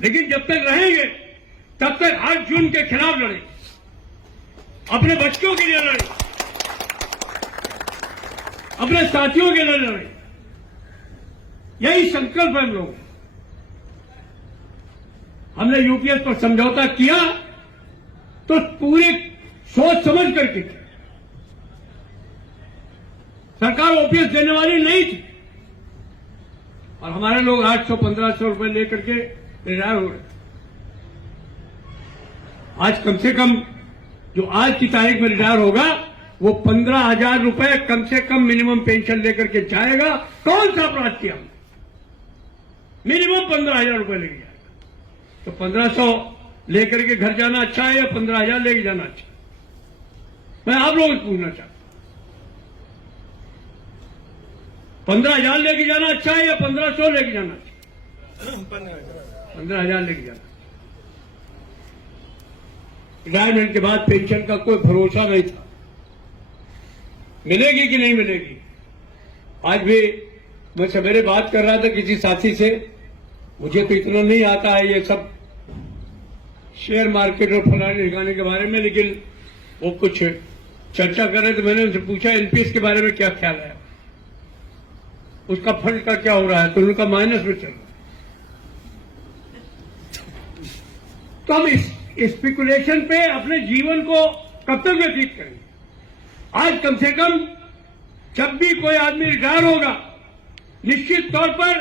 लेकिन जब तक रहेंगे तब तक हर जुर्म के खिलाफ लड़े, अपने बच्चों के लिए लड़े, अपने साथियों के लिए लड़े। यही संकल्प है हम लोग। हमने यूपीएस पर समझौता किया तो पूरे सोच समझ करके किया। सरकार ओपीएस देने वाली नहीं थी और हमारे लोग 800-1500 रुपए लेकर के रिटायर हो रहे। आज कम से कम जो आज की तारीख में रिटायर होगा वो 15,000 रुपए कम से कम मिनिमम पेंशन लेकर के जाएगा। कौन सा अपराध किया? मिनिमम 15,000 रुपए लेके जाएगा। तो 1500 लेकर के घर जाना अच्छा है या 15,000 लेके जाना अच्छा है? मैं आप लोगों से पूछना चाहता हूं, 15,000 लेके जाना अच्छा है या 1500 लेके जाना अच्छा है? 15,000 लेके जाना। रिटायरमेंट के बाद पेंशन का कोई भरोसा नहीं था, मिलेगी कि नहीं मिलेगी। आज भी मैं सवेरे बात कर रहा था किसी साथी से, मुझे तो इतना नहीं आता है ये सब शेयर मार्केट और फलाने ठिकाने के बारे में, लेकिन वो कुछ चर्चा कर रहे थे। मैंने उनसे पूछा एनपीएस के बारे में क्या ख्याल है, उसका फंड का क्या हो रहा है, तो उनका माइनस में चल रहा है। तो हम इस स्पेकुलेशन पे अपने जीवन को कब तक व्यतीत करेंगे? आज कम से कम जब भी कोई आदमी रिटायर होगा, निश्चित तौर पर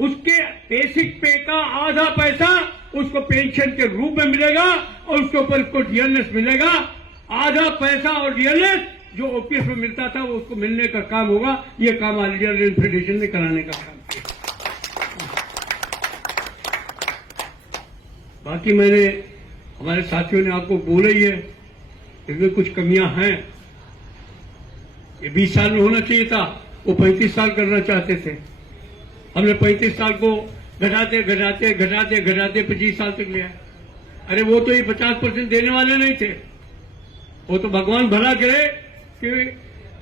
उसके बेसिक पे का आधा पैसा उसको पेंशन के रूप में मिलेगा और उसके ऊपर उसको डीएलएस मिलेगा। आधा पैसा और डीएलएस जो ओपीएस में मिलता था वो उसको मिलने का काम होगा। ये काम ऑल इंडिया रेल फेडरेशन ने कराने का काम किया। बाकी मैंने हमारे साथियों ने आपको बोला ही है, इसमें कुछ कमियां हैं। ये 20 साल में होना चाहिए था, वो 35 साल करना चाहते थे। हमने 35 साल को घटाते घटाते घटाते घटाते 25 साल तक लिया। अरे वो तो ये 50% देने वाले नहीं थे। वो तो भगवान भला करे कि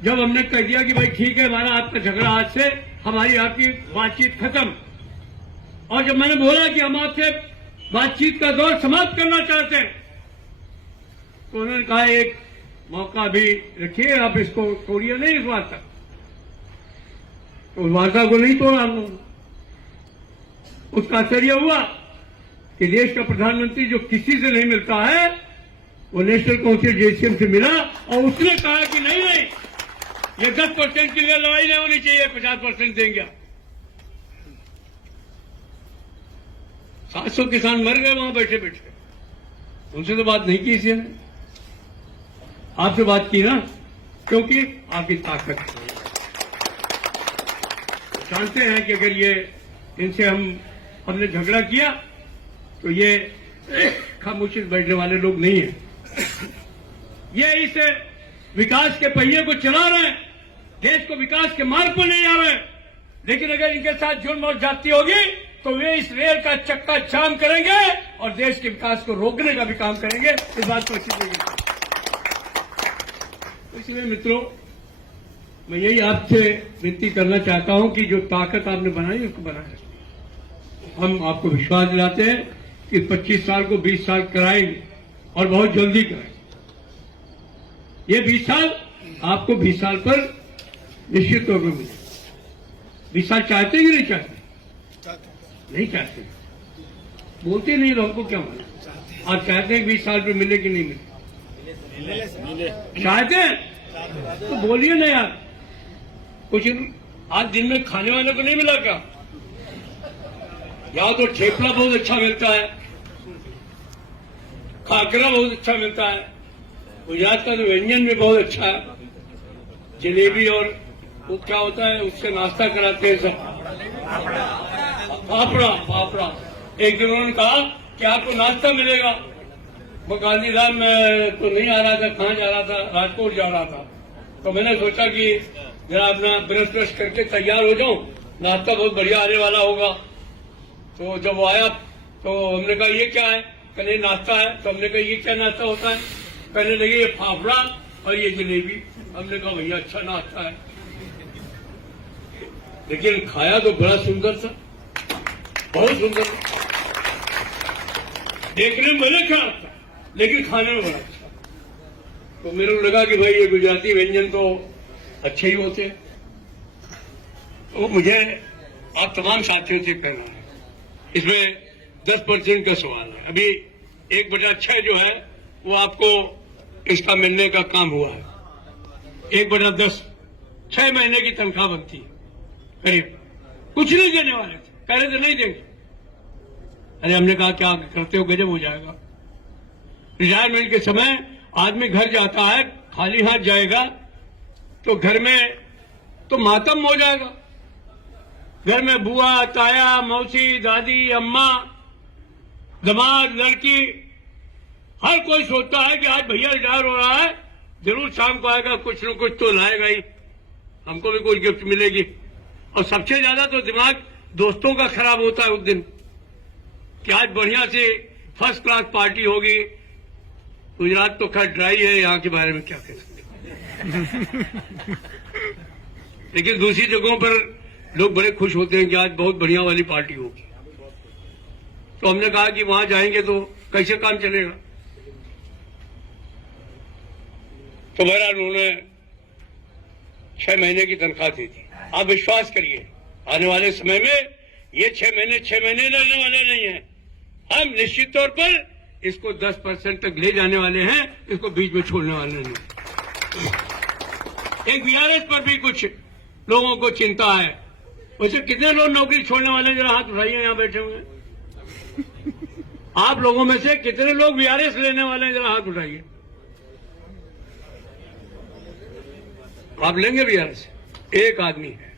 जब हमने कह दिया कि भाई ठीक है हमारा आपका झगड़ा आज से हमारी आपकी बातचीत खत्म, और जब मैंने बोला कि हम आपसे बातचीत का दौर समाप्त करना चाहते हैं तो उन्होंने कहा एक मौका भी रखिए, आप इसको तोड़िए नहीं इस वार्ता। तो उस वार्ता को नहीं तोड़ा हम लोग। उसका असर यह हुआ कि देश का प्रधानमंत्री जो किसी से नहीं मिलता है वो नेशनल काउंसिल जेसीएम से मिला और उसने कहा कि नहीं नहीं ये 10% के लिए लड़ाई नहीं होनी चाहिए, 50% देंगे। 700 किसान मर गए वहां बैठे बैठे। उनसे तो बात नहीं की इसी ने, आपसे बात की ना, क्योंकि आपकी ताकत है। जानते हैं कि अगर ये इनसे हमने झगड़ा किया तो ये खामोशी बैठने वाले लोग नहीं हैं। ये इस विकास के पहिए को चला रहे हैं, देश को विकास के मार्ग पर ले जा रहे हैं। लेकिन अगर इनके साथ जुर्म और जाति होगी तो वे इस रेल का चक्का जाम करेंगे और देश के विकास को रोकने का भी काम करेंगे। इस बात को अच्छी तरीके। इसलिए मित्रों, मैं यही आपसे विनती करना चाहता हूं कि जो ताकत आपने बनाई उसको बनाए। हम आपको विश्वास दिलाते हैं कि 25 साल को 20 साल कराएंगे और बहुत जल्दी कराएंगे। ये 20 साल आपको 20 साल पर निश्चित तौर पर मिले। 20 साल चाहते हैं कि नहीं चाहते? नहीं चाहते, बोलते नहीं तो हमको क्या मालूम। आज चाहते हैं 20 साल पे मिले कि नहीं मिले? चाहते हैं तो बोलिए ना यार। कुछ आज दिन में खाने वाले को नहीं मिला क्या? यहाँ तो ठेपला बहुत अच्छा मिलता है, खाकरा बहुत अच्छा मिलता है, गुजरात का तो व्यंजन भी बहुत अच्छा है, जलेबी और वो क्या होता है उससे नाश्ता कराते हैं सब, फाफड़ा। एक दिन उन्होंने कहा कि आपको नाश्ता मिलेगा। मैं गांधीधाम में तो नहीं आ रहा था, कहाँ जा रहा था? राजकोट जा रहा था। तो मैंने सोचा कि जरा अपना ब्रश करके तैयार हो जाऊं, नाश्ता बहुत बढ़िया आने वाला होगा। तो जब वो आया तो हमने कहा ये क्या है? कहने नाश्ता है। तो हमने कहा ये क्या नाश्ता होता है? कहने लगे ये फाफड़ा और ये जलेबी। हमने कहा भैया अच्छा नाश्ता है, लेकिन खाया तो बड़ा सुंदर था, बहुत सुंदर। देखने में भले खराब था लेकिन खाने में बड़ा अच्छा। तो मेरे को लगा कि भाई ये गुजराती व्यंजन तो अच्छे ही होते हैं। तो मुझे आप तमाम साथियों से कहना है, इसमें 10% का सवाल है। अभी 1/6 जो है वो आपको इसका मिलने का काम हुआ है। 1/10 6 महीने की तनख्वाह बनती है करीब। कुछ नहीं देने वाले थे, कह रहे थे नहीं देंगे। अरे हमने कहा क्या करते हो, गजब हो जाएगा। रिटायरमेंट के समय आदमी घर जाता है, खाली हाथ जाएगा तो घर में तो मातम हो जाएगा। घर में बुआ, ताया, मौसी, दादी, अम्मा, दामाद, लड़की, हर कोई सोचता है कि आज भैया रिटायर हो रहा है, जरूर शाम को आएगा, कुछ न कुछ तो लाएगा ही, हमको भी कुछ गिफ्ट मिलेगी। और सबसे ज्यादा तो दिमाग दोस्तों का खराब होता है उस दिन कि आज बढ़िया से फर्स्ट क्लास पार्टी होगी। गुजरात तो खैर ड्राई है, यहाँ के बारे में क्या कह सकते लेकिन दूसरी जगहों पर लोग बड़े खुश होते हैं कि आज बहुत बढ़िया वाली पार्टी होगी। तो हमने कहा कि वहां जाएंगे तो कैसे काम चलेगा। तो बहरहाल उन्होंने 6 महीने की तनख्वाह दी थी। आप विश्वास करिए आने वाले समय में ये 6 महीने रहने वाले नहीं है। हम निश्चित तौर पर इसको 10% तक ले जाने वाले हैं, इसको बीच में छोड़ने वाले नहीं। एक वीआरएस पर भी कुछ लोगों को चिंता है। वैसे कितने लोग नौकरी छोड़ने वाले हैं, जरा हाथ उठाइए, यहां बैठे हुए हैं। आप लोगों में से कितने लोग वीआरएस लेने वाले हैं, जरा हाथ उठाइए। आप लेंगे वीआरएस? एक आदमी है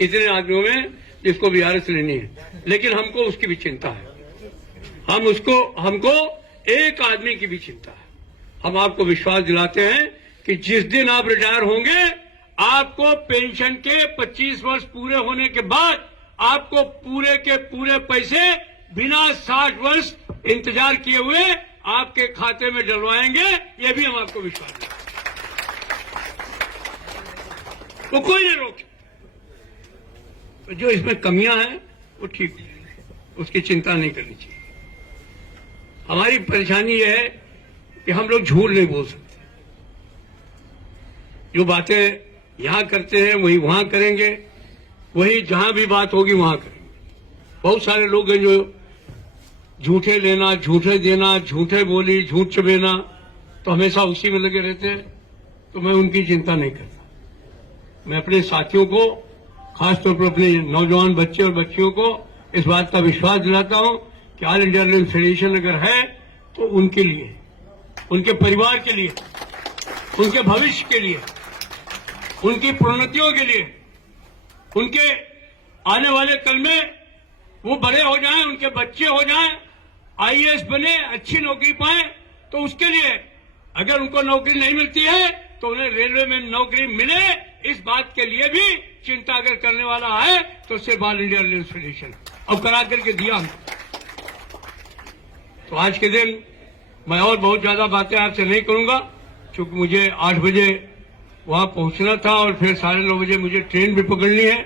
इतने आदमियों में जिसको वीआरएस लेनी है, लेकिन हमको उसकी भी चिंता है। हमको एक आदमी की भी चिंता है। हम आपको विश्वास दिलाते हैं कि जिस दिन आप रिटायर होंगे, आपको पेंशन के 25 वर्ष पूरे होने के बाद आपको पूरे के पूरे पैसे बिना 60 वर्ष इंतजार किए हुए आपके खाते में डलवाएंगे। ये भी हम आपको विश्वास दें, वो कोई नहीं रोके। तो जो इसमें कमियां हैं वो ठीक है, उसकी चिंता नहीं करनी चाहिए। हमारी परेशानी यह है कि हम लोग झूठ नहीं बोल सकते। जो बातें यहां करते हैं वही वहां करेंगे, वही जहां भी बात होगी वहां करेंगे। बहुत सारे लोग हैं जो झूठे लेना, झूठे देना, झूठे बोली, झूठ चबेना, तो हमेशा उसी में लगे रहते हैं। तो मैं उनकी चिंता नहीं करता। मैं अपने साथियों को, खासतौर पर अपने नौजवान बच्चे और बच्चियों को इस बात का विश्वास दिलाता हूं कि ऑल इंडिया रेलवे फेडरेशन अगर है तो उनके लिए, उनके परिवार के लिए, उनके भविष्य के लिए, उनकी प्रोन्नतियों के लिए, उनके आने वाले कल में वो बड़े हो जाएं, उनके बच्चे हो जाएं, आईएएस बने, अच्छी नौकरी पाएं, तो उसके लिए अगर उनको नौकरी नहीं मिलती है तो उन्हें रेलवे में नौकरी मिले, इस बात के लिए भी चिंता अगर करने वाला है तो सिर्फ ऑल इंडिया रेलवे फेडरेशन, अब करा करके दिया हम। तो आज के दिन मैं और बहुत ज्यादा बातें आपसे नहीं करूंगा, क्योंकि मुझे 8 बजे वहां पहुंचना था और फिर 9:30 बजे मुझे ट्रेन भी पकड़नी है।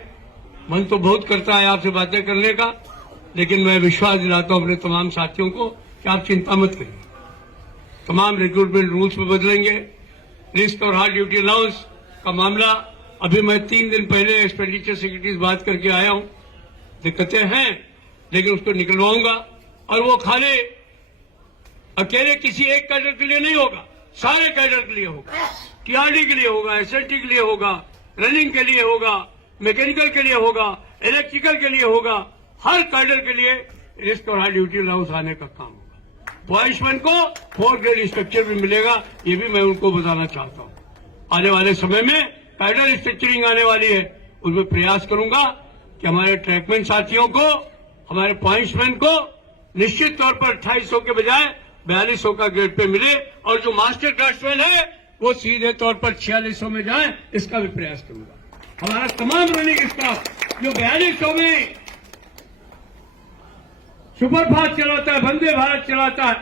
मन तो बहुत करता है आपसे बातें करने का, लेकिन मैं विश्वास दिलाता हूं अपने तमाम साथियों को कि आप चिंता मत करिए। तमाम रिक्रूटमेंट रूल्स में बदलेंगे। रिस्क और हार्ड ड्यूटी अलाउंस का मामला अभी मैं 3 दिन पहले एक्सपेंडिचर सेक्रेटरी से बात करके आया हूं। दिक्कतें हैं लेकिन उसको निकलवाऊंगा, और वो खाली अकेले किसी एक कैडर के लिए नहीं होगा, सारे कैडर के लिए होगा। टीआरडी के लिए होगा, एसएलटी के लिए होगा, रनिंग के लिए होगा, मैकेनिकल के लिए होगा, इलेक्ट्रिकल के लिए होगा। हर कैडर के लिए रिस्क और हाई ड्यूटी अलाउंस आने का काम होगा। पॉइंट्समैन को 4 ग्रेड स्ट्रक्चर भी मिलेगा, ये भी मैं उनको बताना चाहता हूं। आने वाले समय में कैडर स्ट्रक्चरिंग आने वाली है, उसमें प्रयास करूंगा कि हमारे ट्रैकमैन साथियों को, हमारे पॉइंट्समैन को निश्चित तौर पर 2800 के बजाय 4200 का ग्रेड पे मिले, और जो मास्टर ड्राफ्टमैन है वो सीधे तौर पर 4600 में जाए, इसका भी प्रयास करूंगा। हमारा तमाम रनिंग स्टाफ जो 4200 में सुपरफास्ट चलाता है, वंदे भारत चलाता है,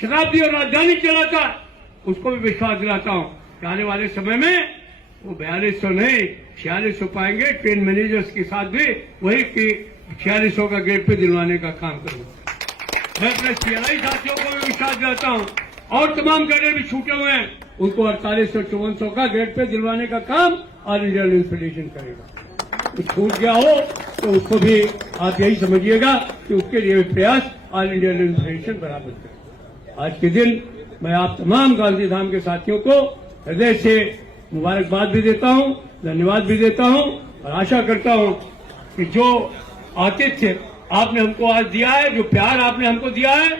शताब्दी और राजधानी चलाता है, उसको भी विश्वास दिलाता हूं कि आने वाले समय में वो 4200 नहीं 4600 पाएंगे। ट्रेन मैनेजर्स के साथ भी वही कि 4600 का ग्रेड पे दिलवाने का काम करूंगा। मैं अपने सीआई साथियों को भी विश्वास दिलाता हूं और तमाम कैडर भी छूटे हुए हैं उनको 485400 का गेट पे दिलवाने का काम ऑल इंडिया रेलवे फेडरेशन करेगा। कुछ छूट गया हो तो उसको भी आप यही समझिएगा कि उसके लिए प्रयास ऑल इंडिया रेलवे फेडरेशन बराबर करे। आज के दिन मैं आप तमाम गांधीधाम के साथियों को हृदय से मुबारकबाद भी देता हूं, धन्यवाद भी देता हूं और आशा करता हूं कि जो आतिथ्य आपने हमको आज दिया है, जो प्यार आपने हमको दिया है,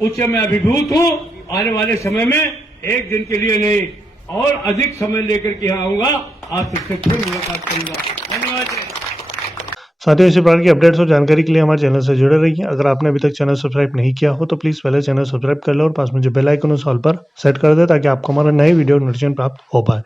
उससे मैं अभिभूत हूं। आने वाले समय में एक दिन के लिए नहीं और अधिक समय लेकर के यहाँ आऊंगा, आपसे फिर मुलाकात करूंगा। धन्यवाद। साथियों, इसी प्रकार की अपडेट्स और जानकारी के लिए हमारे चैनल से जुड़े रहिए। अगर आपने अभी तक चैनल सब्सक्राइब नहीं किया हो तो प्लीज़ पहले चैनल सब्सक्राइब कर लो और पास में जो बेल आइकन उस ऑल पर सेट कर दे ताकि आपको हमारा नए वीडियो नोटिफिकेशन प्राप्त हो पाए।